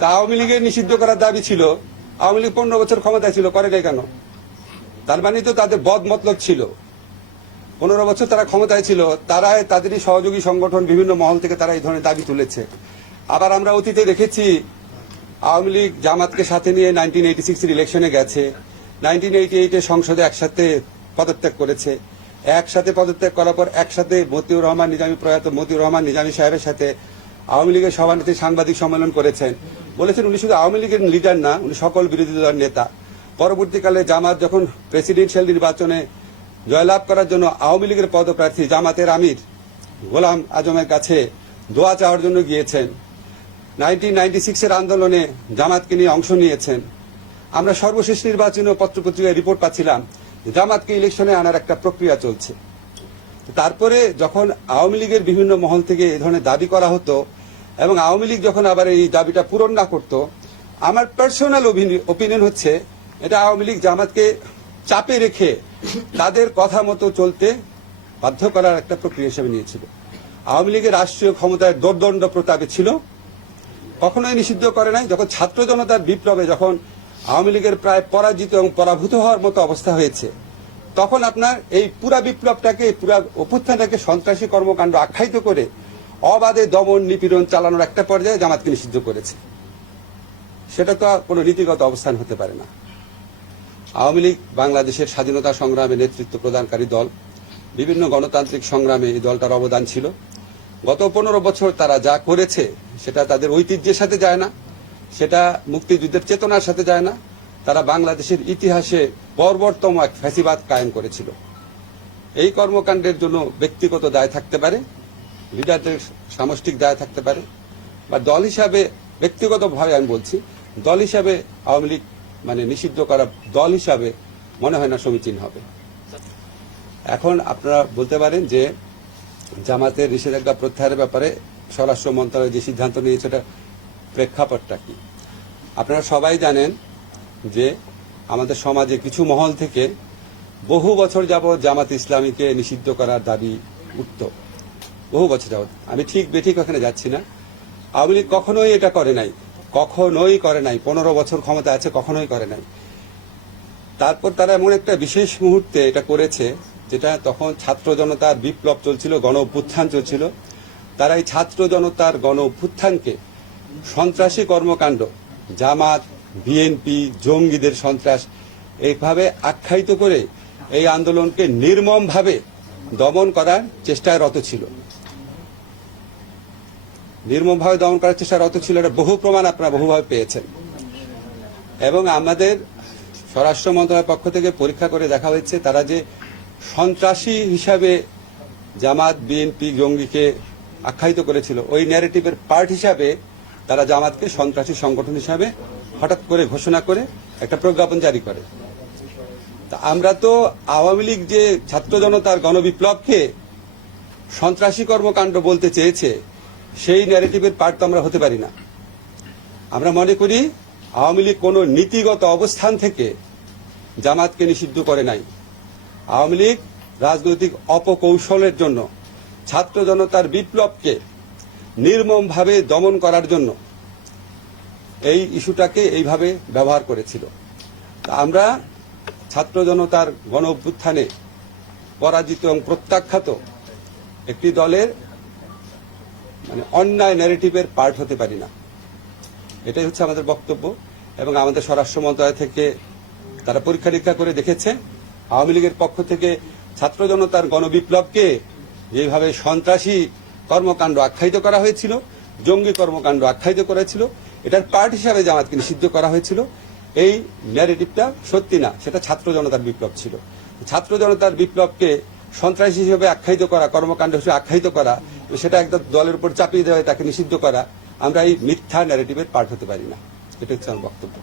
তা আওয়ামী লীগের নিষিদ্ধ করার দাবি ছিল। আওয়ামী লীগ পনেরো বছর ক্ষমতায় ছিল, করে নাই কেন? তার মানে তো তাদের বদ মতলব ছিল। পনেরো বছর তারা ক্ষমতায় ছিল, তারা তাদেরই সহযোগী সংগঠন বিভিন্ন মহল থেকে তারা এই ধরনের দাবি তুলেছে। আবার আমরা অতীতে দেখেছি, আওয়ামী লীগ জামাতকে সাথে নিয়ে নাইনটিন এইটি সিক্সের ইলেকশনে গেছে। নাইনটিন এইটি এইটে সংসদে একসাথে পদত্যাগ করেছে। একসাথে পদত্যাগ করার পর একসাথে মতিউর রহমান, নিজামী প্রয়াত মতিউর রহমান, নিজামী সাহেবের সাথে আওয়ামী লীগের সভানেত্রী সাংবাদিক সম্মেলন করেছেন। বলেছেন, উনি শুধু আওয়ামী লীগের লিডার না, উনি সকল বিরোধী দলের নেতা। পরবর্তীকালে জামাত যখন প্রেসিডেন্সিয়াল নির্বাচনে জয়লাভ করার জন্য আওয়ামী লীগের পদপ্রার্থী জামাতের আমির গোলাম আজমের কাছে দোয়া চাওয়ার জন্য গিয়েছেন। নাইনটিন নাইনটি সিক্সের আন্দোলনে জামাতকে নিয়ে অংশ নিয়েছেন। আমরা সর্বশেষ নির্বাচনে পত্রপত্রিকায় রিপোর্ট পাচ্ছিলাম জামাতকে ইলেকশনে আনার একটা প্রক্রিয়া চলছে। তারপরে যখন আওয়ামী লীগের বিভিন্ন মহল থেকে এ ধরনের দাবি করা হতো এবং আওয়ামী লীগ যখন আবার এই দাবিটা পূরণ না করত, আমার পার্সোনাল ওপিনিয়ন হচ্ছে, এটা আওয়ামী লীগ জামাতকে চাপে রেখে তাদের কথা মতো চলতে বাধ্য করার একটা প্রক্রিয়া হিসেবে নিয়েছিল। আওয়ামী লীগের রাষ্ট্রীয় ক্ষমতায় দোর্দণ্ড প্রতাপে ছিল, কখনোই নিষিদ্ধ করে নাই। যখন ছাত্র জনতার বিপ্লবে যখন আওয়ামী লীগের প্রায় পরাজিত এবং পরাভূত হওয়ার মতো অবস্থা হয়েছে, তখন আপনার এই পুরা বিপ্লবটাকে পুরা অভ্যুত্থানটাকে সন্ত্রাসী কর্মকাণ্ড আখ্যায়িত করে অবাধে দমন নিপীড়ন চালানোর একটা পর্যায়ে জামাতকে নিষিদ্ধ করেছে। সেটা তো কোনো নীতিগত অবস্থান হতে পারে না। আওয়ামী লীগ বাংলাদেশের স্বাধীনতা সংগ্রামে নেতৃত্ব প্রদানকারী দল, বিভিন্ন গণতান্ত্রিক সংগ্রামে এই দলটার অবদান ছিল। গত পনেরো বছর তারা যা করেছে, সেটা তাদের ঐতিহ্যের সাথে যায় না, সেটা মুক্তিযুদ্ধের চেতনার সাথে যায় না, তারা বাংলাদেশের ইতিহাসে বর্বরতম এক ফ্যাসিবাদ কায়েম করেছিল। এই কর্মকাণ্ডের জন্য ব্যক্তিগত দায় থাকতে পারে লিডারদের সামষ্টিক দায় থাকতে পারে, বা দল হিসাবে ব্যক্তিগতভাবে আমি বলছি, দল হিসাবে আওয়ামী লীগ মানে নিষিদ্ধ করা দল হিসাবে মনে হয় না সমীচীন হবে। এখন আপনারা বলতে পারেন যে জামাতের নিষেধাজ্ঞা প্রত্যাহারের ব্যাপারে স্বরাষ্ট্র মন্ত্রণালয় যে সিদ্ধান্ত নিয়েছে এটা প্রেক্ষাপটটা কি? আপনারা সবাই জানেন যে আমাদের সমাজে কিছু মহল থেকে বহু বছর যাবৎ জামাত ইসলামীকে নিষিদ্ধ করার দাবি উঠত। বহু বছর যাবৎ। আমি ঠিক বেঠিক ওখানে যাচ্ছি না। আওয়ামী লীগ কখনোই এটা করে নাই। কখনোই করে নাই। পনেরো বছর ক্ষমতা আছে, কখনোই করে নাই। তারপর তারা এমন একটা বিশেষ মুহূর্তে এটা করেছে, যেটা তখন ছাত্র জনতার বিপ্লব চলছিল, গণ অভ্যুত্থান চলছিল। তারা এই ছাত্র জনতার গণ অভ্যুত্থানকে সন্ত্রাসী কর্মকাণ্ড, জামাত, বিএনপি, জঙ্গিদের সন্ত্রাস, এইভাবে আখ্যায়িত করে এই আন্দোলনকে নির্মমভাবে দমন করার চেষ্টায় রত ছিল। নির্মমভাবে দমন করার চেষ্টা রত ছিল এটা বহু প্রমাণ আপনারা বহুভাবে পেয়েছেন। এবং আমাদের স্বরাষ্ট্র মন্ত্রণালয়ের পক্ষ থেকে পরীক্ষা করে দেখা হয়েছে, তারা যে সন্ত্রাসী হিসাবে জামাত, বিএনপি, জঙ্গিকে আখ্যায়িত করেছিল, ওই ন্যারেটিভের পার্ট হিসাবে তারা জামাতকে সন্ত্রাসী সংগঠন হিসাবে হঠাৎ করে ঘোষণা করে একটা প্রজ্ঞাপন জারি করে। তা আমরা তো আওয়ামী লীগ যে ছাত্র জনতার গণবিপ্লবকে সন্ত্রাসী কর্মকাণ্ড বলতে চেয়েছে সেই ন্যারেটিভের পার্ট তো আমরা হতে পারি না। আমরা মনে করি আওয়ামী লীগ কোনো নীতিগত অবস্থান থেকে জামাতকে নিষিদ্ধ করে নাই। আওয়ামী লীগ রাজনৈতিক অপকৌশলের জন্য, ছাত্র জনতার বিপ্লবকে নির্মমভাবে দমন করার জন্য এই ইস্যুটাকে এইভাবে ব্যবহার করেছিল। আমরা ছাত্র জনতার গণ অভ্যুত্থানে পরাজিত এবং প্রত্যাখ্যাত একটি দলের মানে অন্যায় ন্যারেটিভের পার্ট হতে পারি না। এটাই হচ্ছে আমাদের বক্তব্য এবং আমাদের স্বরাষ্ট্র মন্ত্রণালয় থেকে তারা পরীক্ষা নিরীক্ষা করে দেখেছে। আওয়ামী লীগের পক্ষ থেকে ছাত্র জনতার গণবিপ্লবকে যেভাবে সন্ত্রাসী কর্মকাণ্ড আখ্যায়িত করা হয়েছিল, জঙ্গি কর্মকাণ্ড আখ্যায়িত করেছিল, এটার পার্ট হিসাবে জামাতকে নিষিদ্ধ করা হয়েছিল। এই ন্যারেটিভটা সত্যি না, সেটা ছাত্র জনতার বিপ্লব ছিল। ছাত্র জনতার বিপ্লবকে সন্ত্রাসী হিসেবে আখ্যায়িত করা, কর্মকাণ্ড হিসেবে আখ্যায়িত করা সেটা একদম দলের উপর চাপিয়ে দেওয়া তাকে নিষিদ্ধ করা। আমরা এই মিথ্যা ন্যারেটিভের পাঠ হতে পারি না। এটা হচ্ছে আমার বক্তব্য।